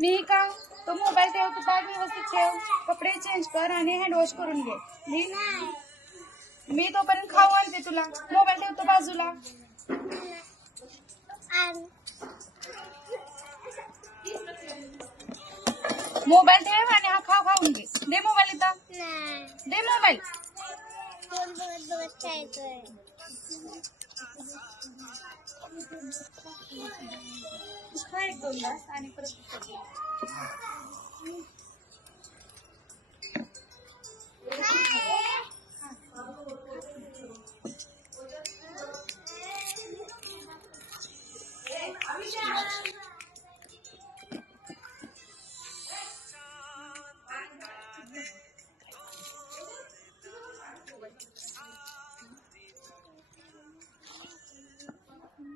मी का तो मोबाईल ठेव, तू बॅग व्यवस्थित ठेव, कपडे चेंज कर आणि हँड वॉश करून घे. मी तोपर्यंत खाऊ आणते तुला. मोबाईल ठेवतो बाजूला. मोबाईल ठेव आणि हा खाऊन घे. दे मोबाईल इथं. दे मोबाईल. खा एक दोन तास आणि परत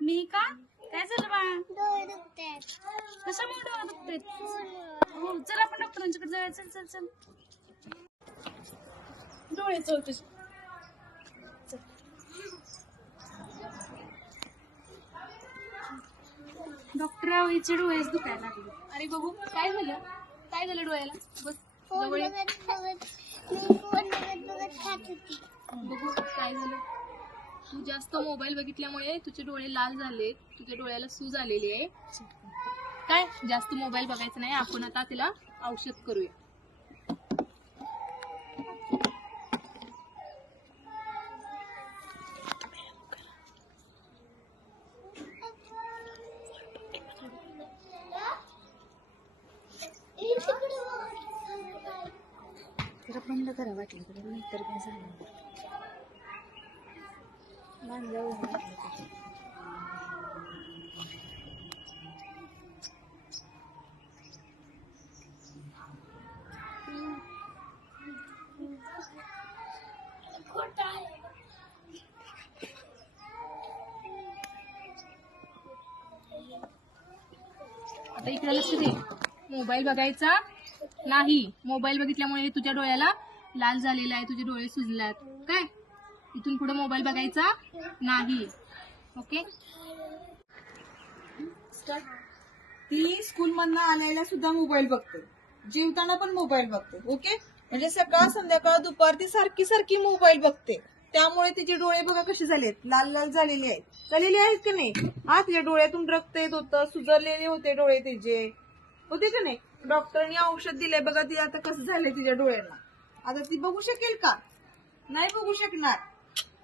मी का काय झालं बाळा? डोळे दुखतात. कशामुळे डोळे दुखतात? हो चल आपण डॉक्टरांच्याकडे जाऊया. चल चल चल. डोळे चल तुझे. डॉक्टर हिचे डोळेच दुखायला लागले. अरे बघू काय झालं? काय झालं डोळ्याला? बस जवळ ये. बघू काय झालं? तू जास्त मोबाईल बघितल्यामुळे तुझे डोळे लाल झाले, तुझ्या डोळ्याला सूज आलेली आहे. काय जास्त मोबाईल बघायचा नाही. आपण आता तिला औषध करूया. जरा बंद करा वाटलं तर, नाहीतर काय झालं. आता इकडे लक्ष दे. मोबाईल बघायचा नाही. मोबाईल बघितल्यामुळे तुझ्या डोळ्याला लाल झालेला आहे, तुझे डोळे सुजलात. काय इथून पुढे मोबाईल बघायचा नाही. ओके. ती स्कूल मधनं आल्याला सुद्धा मोबाईल बघते, जेवताना पण मोबाईल बघते. ओके, म्हणजे सकाळ संध्याकाळ दुपार ती सारखी सारखी मोबाईल बघते. त्यामुळे तिचे डोळे बघा कसे झालेत, लाल लाल झालेले आहेत की नाही? हा, तिच्या डोळ्यातून रक्त येत होतं, सुजरलेले होते डोळे तिचे, होते का नाही? डॉक्टरनी औषध दिलंय बघा. ती आता कसं झालंय तिच्या डोळ्यांना. आता ती बघू शकेल का? नाही बघू शकणार,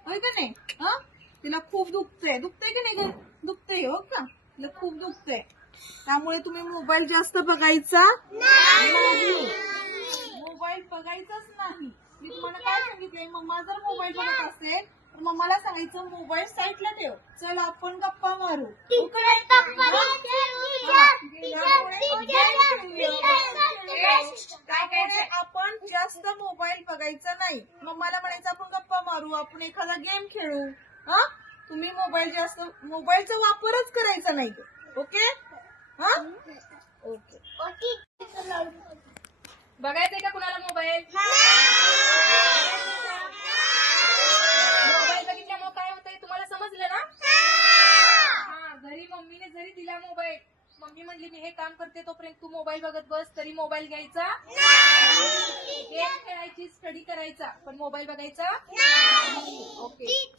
होय का नाही? हा, तिला खूप दुखतंय की नाही ग? दुखतंय हो का? तिला खूप दुखतंय. त्यामुळे तुम्ही मोबाईल जास्त बघायचा नाही. मोबाईल बघायचाच नाही. मी तुम्हाला काय सांगितलंय? मम्मा जर मोबाईल बघत असेल तर मम्माला सांगायचं मोबाईल साईडला ठेव, चल आपण गप्पा मारू. आपण जास्त मोबाईल बघायचा नाही. मम्माला म्हणायचं आपण गप्पा मारू, आपण एखादा गेम खेळू. हा, तुम्ही मोबाईलचा वापरच करायचा नाही. ओके? हा, ओके. बघायचंय का कुणाला मोबाईल? मोबाईल बघितल्यामुळे काय होतंय तुम्हाला समजलं ना? हा, घरी मम्मीने जरी दिला मोबाईल, मम्मी म्हणली मी हे काम करते तोपर्यंत तू मोबाईल बघत बस, तरी मोबाईल घ्यायचा, गेम खेळायची, स्टडी करायचा, पण मोबाईल बघायचा. ओके.